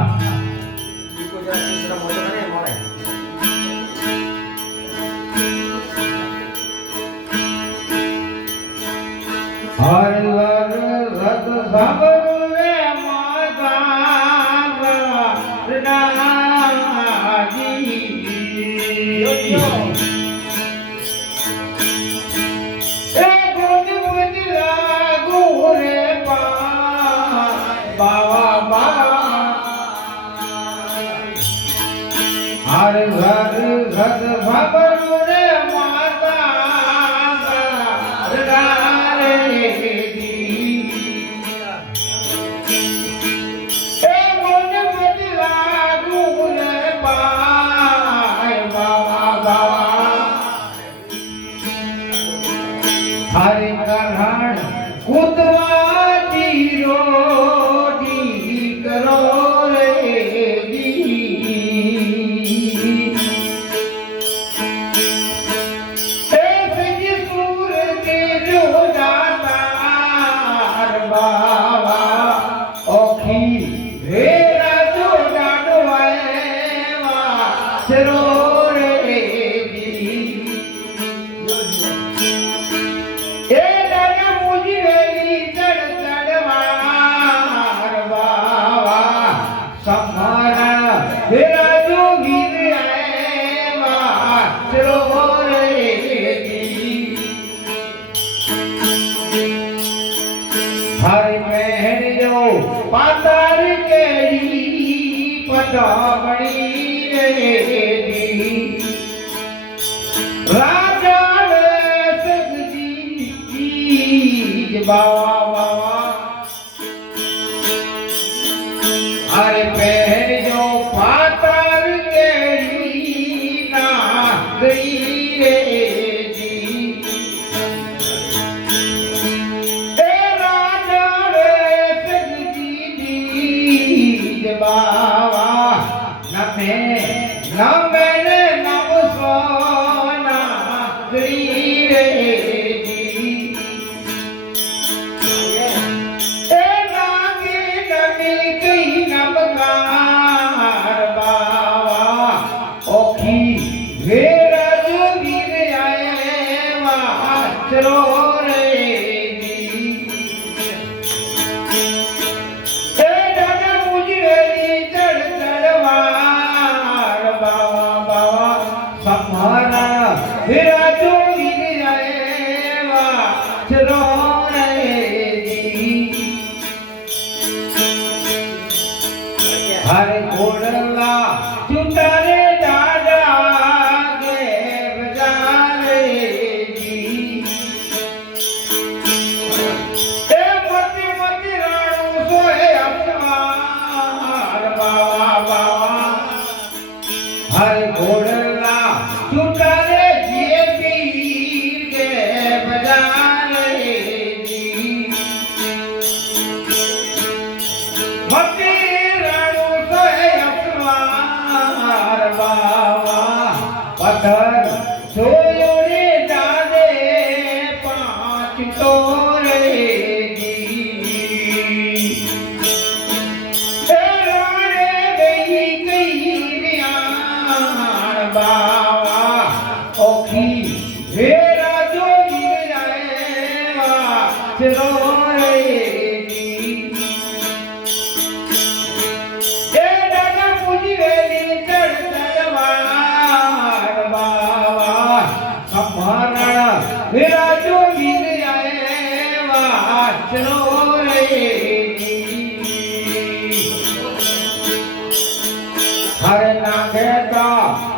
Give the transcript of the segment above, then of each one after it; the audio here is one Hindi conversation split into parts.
Iko jara sisra mojo kane more. हर वर रत सबरू रे माता राजी ए गुण गुण लागू रे बाबा बाबा हर घर रत सबरू रे माता हरे करण कुतवाजी रोडी करो रे दी ऐसे सूर के जो दातार बाबा ओखी भेरा जो डाडवाएवा चरो रे दी ए दादा मुझी वेली चढ़ चढ़वार बाबा समारा तेरा जो गिर आएवा चलो रे दी हरि पहन जो पातार के ली पता बड़ी रे दी राजा बाबा बाबा हरे पहन जो पातार के लीना गई रे जी ए राजा रे जी बाबा न मेरे नम सोना गई रे चलो रे दी ए दादा मुझे वेली चढ़ चढ़वार बाबा बाबा समारा फिरा जो गिर आएवा चलो रे दी हरे घोड़ला चुतारे दादा के बजारे हर घोड़ला चुटारे जिए पीर के बजारे जी मती राणू सोए अपमार बाबा पत्थर सोयोरे डाले पांच तोरे जी बाबा ओखी भेरा जो गिर जाएवा चलो रे दी ए दादा मुझी वेली चढ़ चढ़वार बाबा संभारा भेरा जो गिर जाएवा चलो रे दी हर नागे का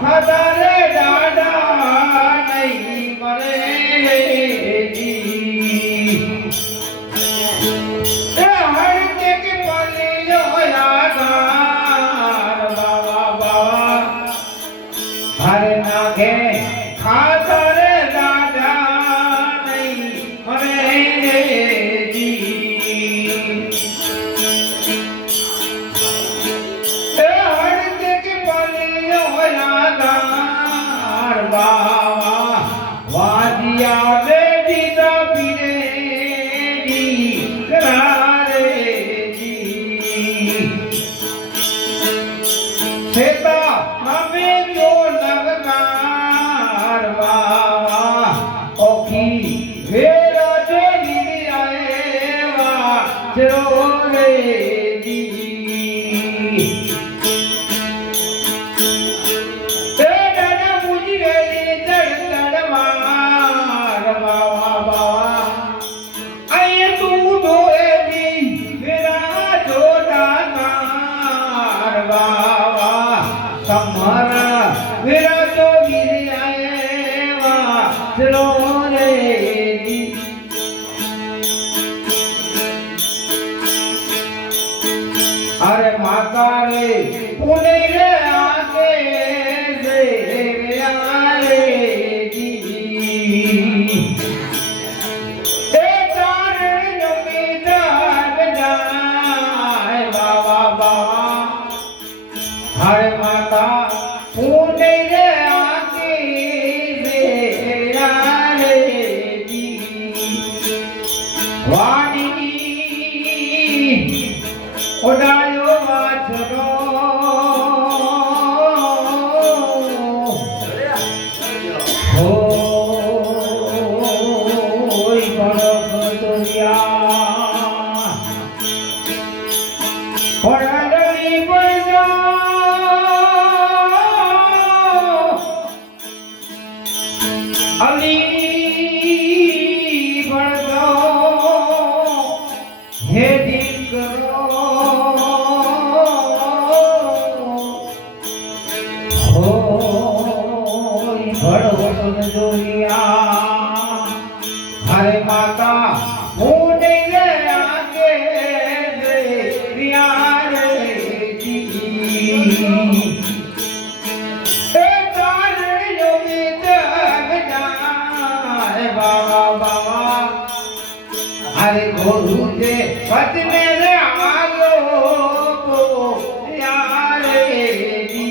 हजारे डाडा नहीं मरे जी ए हर के पले जो यादार बाबा बाबा हर नागे खातरे डाडा नहीं मरे जी बाबा वादिया बेटी दा पीरे जी करारे जी अरे माता रे पुणे रे आके रे रे जी ए चारण में जाग जाए बाबा बाबा हरे माता पुणे रे आके रे रे जी वाणी उड़ायो वाछड़ो हो बड़ो दुनिया पड़ली बजा अली बड़ो हे दीकरो हरे माता मुझे आगे रे जी बाबा बाबा हरे गुरु जे पद मेरे आलो को यारे जी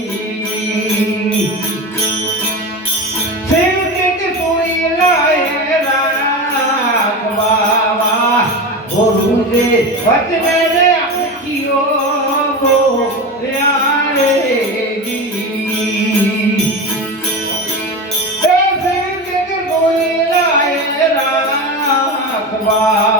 गुरुजे वचन रे आखियो को प्यारे जी ए फिर कोई लाए राख बाबा